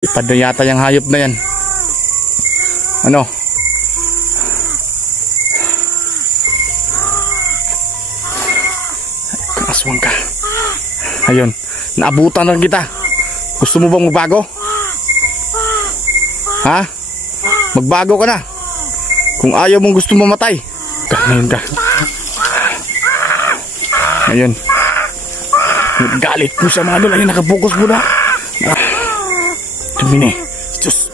Ipad na yata yung hayop na yan. Ano? Aswang ka. Ayun, naabutan na kita. Gusto mo bang magbago? Ha? Magbago ka na. Kung ayaw mong gusto mamatay. Ngayon ka. Ngayon. Galit mo sa mga idol. Ayun, nakapokus mo na. Tumini. Diyos.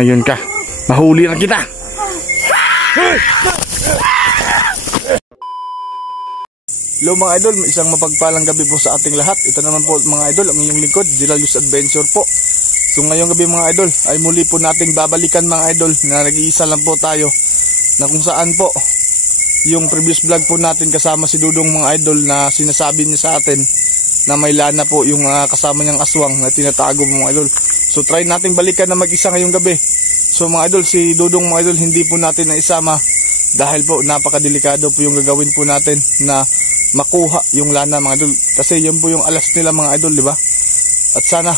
Ngayon ka. Mahuli na kita. Hello mga idol, isang mapagpalang gabi po sa ating lahat. Ito naman po mga idol, ang inyong lingkod, Geraldus Adventure po. So ngayong gabi mga idol, ay muli po nating babalikan mga idol na nag-iisa lang po tayo. Na kung saan po, yung previous vlog po natin kasama si Dudong mga idol na sinasabi niya sa atin na may lana po yung kasama niyang aswang na tinatago mga idol. So try nating balikan na mag-isa ngayong gabi. So mga idol, si Dudong mga idol hindi po natin naisama dahil po napakadelikado po yung gagawin po natin na makuha yung lana mga idol, kasi yun po yung alas nila mga idol, di ba? At sana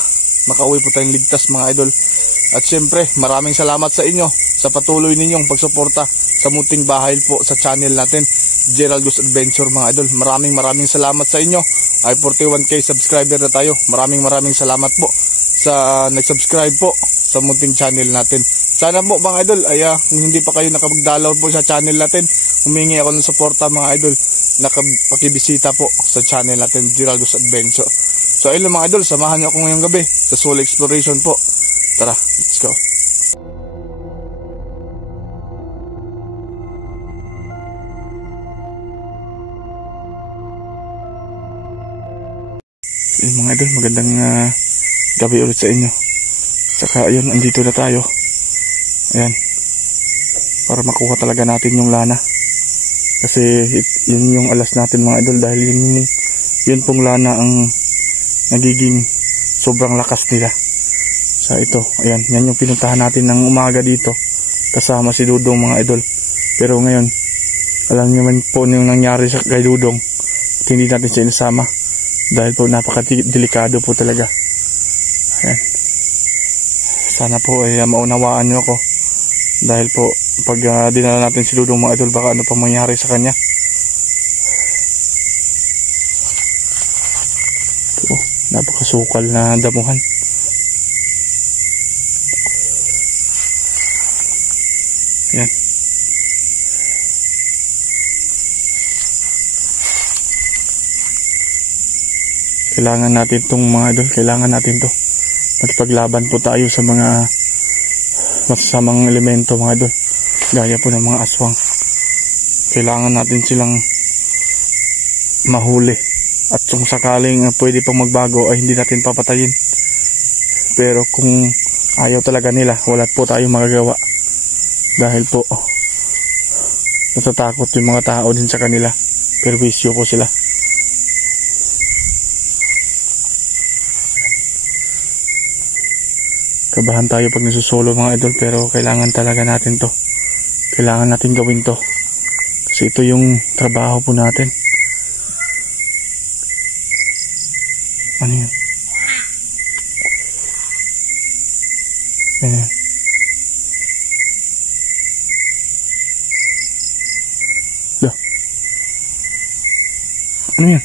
makauwi po tayong ligtas mga idol. At syempre maraming salamat sa inyo sa patuloy ninyong pagsuporta sa munting bahay po sa channel natin, Geraldus Adventure mga idol. Maraming salamat sa inyo. Ay 41k subscriber na tayo. Maraming salamat po sa nag-subscribe po sa munting channel natin. Sana po mga idol ay kung hindi pa kayo nakapagdalaw po sa channel natin, humingi ako ng suporta mga idol, pakibisita po sa channel natin, Geraldus Adventure. So ayun mga idol, samahan niyo ako ngayong gabi sa solo exploration po. Tara, let's go. Ayun mga idol, magandang gabi ulit sa inyo. Saka ayun, andito na tayo. Ayan, para makuha talaga natin yung lana. Kasi yun yung alas natin mga idol, dahil yun pong lana ang nagiging sobrang lakas nila. Sa ito, ayan, yan yung pinuntahan natin ng umaga dito kasama si Dudong mga idol. Pero ngayon, alam niyo man po yung nangyari sa kay Dudong at hindi natin siya inasama dahil po napaka-delikado po talaga. Ayan, sana po ay maunawaan niyo ako, dahil po pag dinala natin si Dudong mga idol, baka ano pa mangyari sa kanya. Oh, napakasukal na damuhan. Ayan. Kailangan natin itong mga idol, kailangan natin to. Magpaglaban po tayo sa mga masasamang elemento mga idol, gaya po ng mga aswang. Kailangan natin silang mahuli, at kung sakaling pwede pang magbago ay hindi natin papatayin. Pero kung ayaw talaga nila, wala po tayong magagawa, dahil po natatakot yung mga tao din sa kanila. Perwisyo po sila. Kabahan tayo pag nasusolo mga idol, pero kailangan talaga natin to. Kailangan natin gawin to, kasi ito yung trabaho po natin. Ano yun? Ayan. Lo. Ano yun?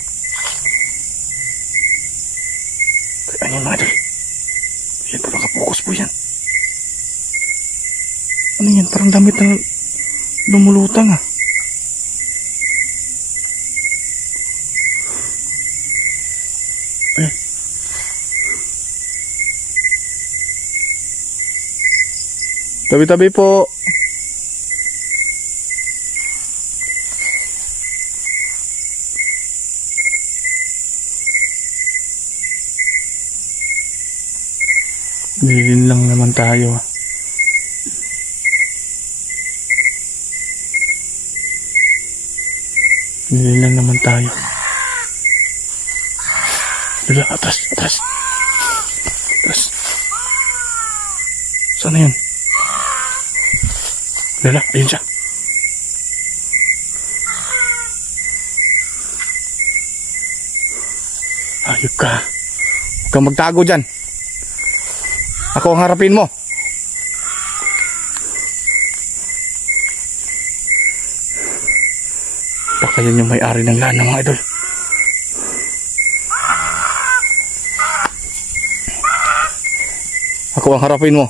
Ano yun mga idol? Yan po, nakapokus po yan. Ano yan? Parang damit na lumulutang ah. Ayan. Tabi-tabi po. Bilin lang naman tayo ah. Bilin lang naman tayo. Bila, atas. Sana yun? Lala, ayun siya. Ayop ka. Huwag kang magtago dyan. Ako ang harapin mo. Baka yan yung may-ari ng lana, mga idol. Ako ang harapin mo.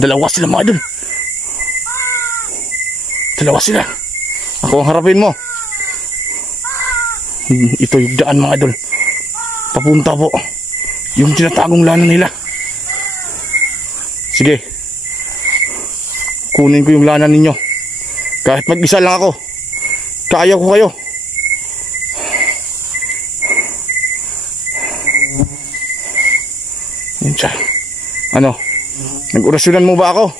Dalawa sila, mga idol. Dalawa sila. Ako ang harapin mo. Ito yung daan, mga idol. Papunta po yung tinatagong lana nila. Sige, kunin ko yung lana ninyo. Kahit mag-isa lang ako, kaya ko kayo. Yan siya. Ano, nag-orasyonan mo ba ako?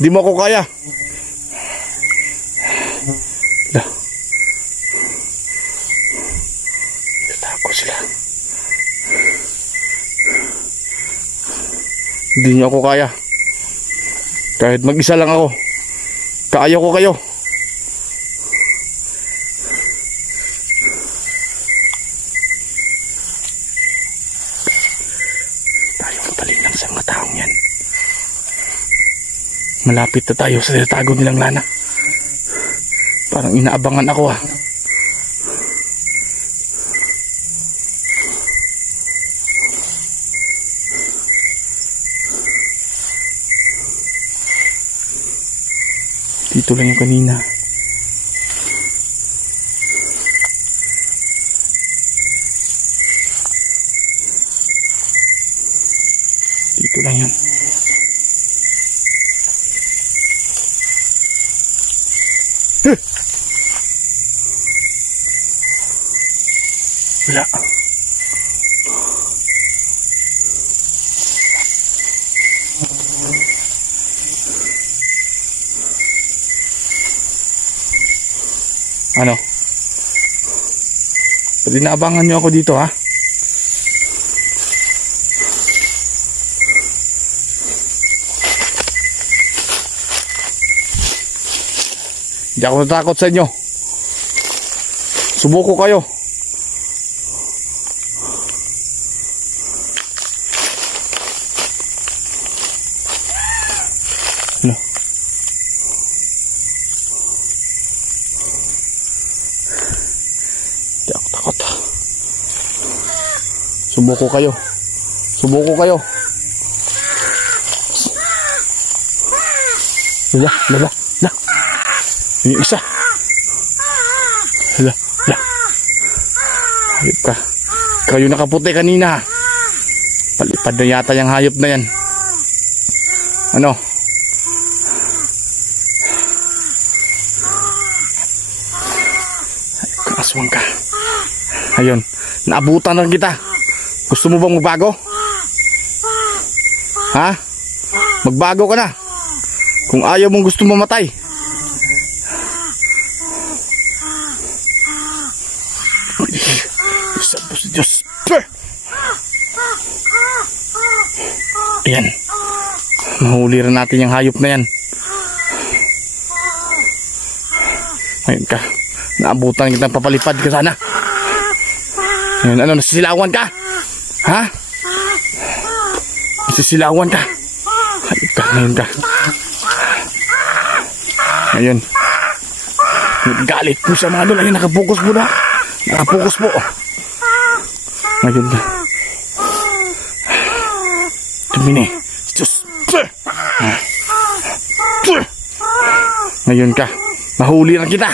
Di mo ako kaya. Tatago sila. Hindi niyo ako kaya. Kahit mag-isa lang ako, kaya ko kayo. Tayo magpaling lang sa mga taong yan. Malapit na tayo sa tinatago nilang lana. Parang inaabangan ako, ah. Dito lang yung kanina. Dito lang yan. Wala. Ano? Pwede naabangan nyo ako dito, ha? Hindi ako natakot sa inyo. Subuko kayo. Ano? Hindi ako takot. Subuko kayo. Subuko kayo. Wala, wala, wala. Yung isa. Wala, wala. Hayop ka. Kayo nakaputi kanina. Palipad na yata yung hayop na yan. Ano? Aswang ka. Ayun, naabutan na kita. Gusto mo bang magbago? Ha? Magbago ka na. Kung ayaw mong gusto mamatay. Sabi sa Diyos. Ayan. Mahuli rin natin yung hayop na yan. Ayun ka. Naabutan kitang papalipad ka sana. Ayun, ano, nasisilawan ka? Ha? Nasisilawan ka? Hayop ka, ngayon ka. Ayun. Galit po siya, mga idol. Ayun, nakapokus po na. Nakapokus po. Ngayon ka. Tumini. Diyos. Ngayon ka. Mahuli na kita.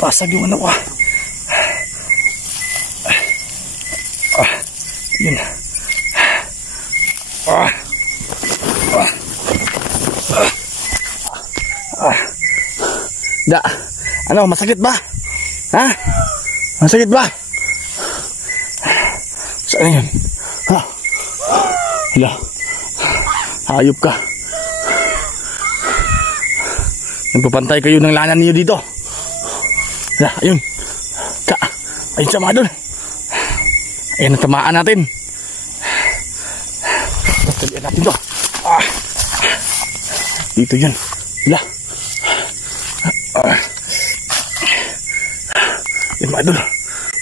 Basag yung ano ko. Yun. Ah. Ah. Ah. Da. Ano, masakit ba? Ha? Masakit ba? Saan yun? Ha? Hala. Hayop ka. Nagpapantay kayo ng lanan niyo dito. Hala, ayun. Ayun sa mga idol. Ayun, natamaan natin. Talian natin to. Ah. Dito yun. Hala. Ayun mga idol.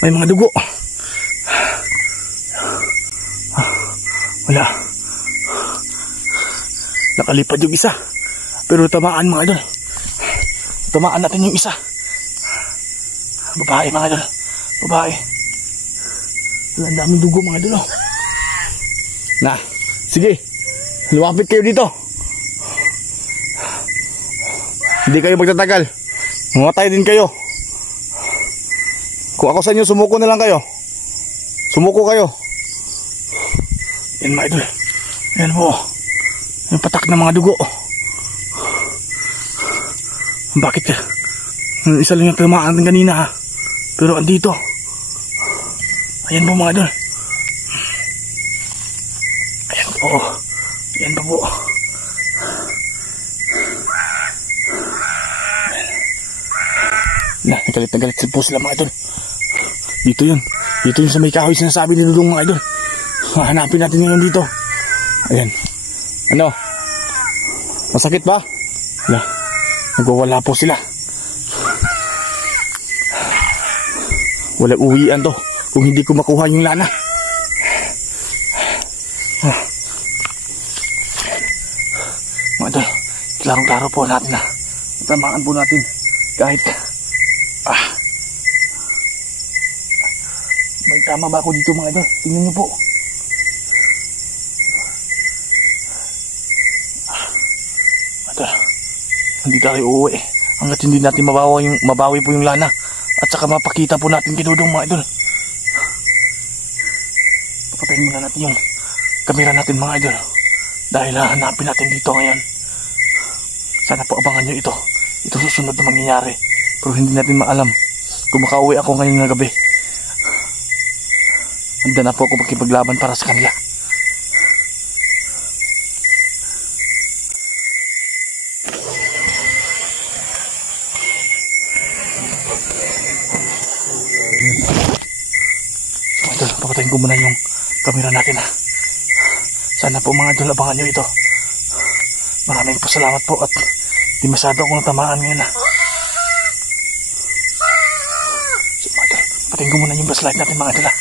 May mga dugo. Wala. Nakalipad yung isa. Pero tamaan mga idol. Tamaan natin yung isa. Babae mga idol. Babae. Wala, ang daming dugo mga idol. Na, sige. Lumapit kayo dito. Hindi kayo magtatagal. Mamatay din kayo. Kung ako sa inyo, sumuko na lang kayo. Sumuko kayo. Yan mga idol. Yan po. Yung patak ng mga dugo. Bakit? Isa lang yung tamaan natin kanina ha. Pero andito. Ayan po mga idol. Ayan po. Ayan pa po. Nagalit na galit po sila mga idol. Dito yun. Dito yun sa may kahoy sinasabi ni Dudong mga idol. Hanapin natin yun dito. Ayan. Ano? Masakit ba? Wala. Nagwawala po sila. Wala uwian to kung hindi ko makuha yung lana. Mga idol, klarong-klaro po natin na tamaan po natin kahit may tama ba ako dito mga idol? Tingnan nyo po. Idol, hindi tayo uuwi hanggat hindi natin mabawi po yung lana. At saka mapakita po natin kay Dudong mga idol. Papatayin muna natin yung kamera natin mga idol. Dahil hahanapin natin dito ngayon. Sana po abangan nyo ito. Ito susunod na mangyayari. Pero hindi natin maalam kung makauwi ako ngayon na gabi. Handa na po ako makipaglaban para sa kanila. Papatayin ko muna yung kamera natin ha. Sana po mga idol abangan nyo ito. Maraming po salamat po at di masyado akong natamaan ngayon ha. So mga idol, papatayin ko muna yung flashlight natin mga idol ha.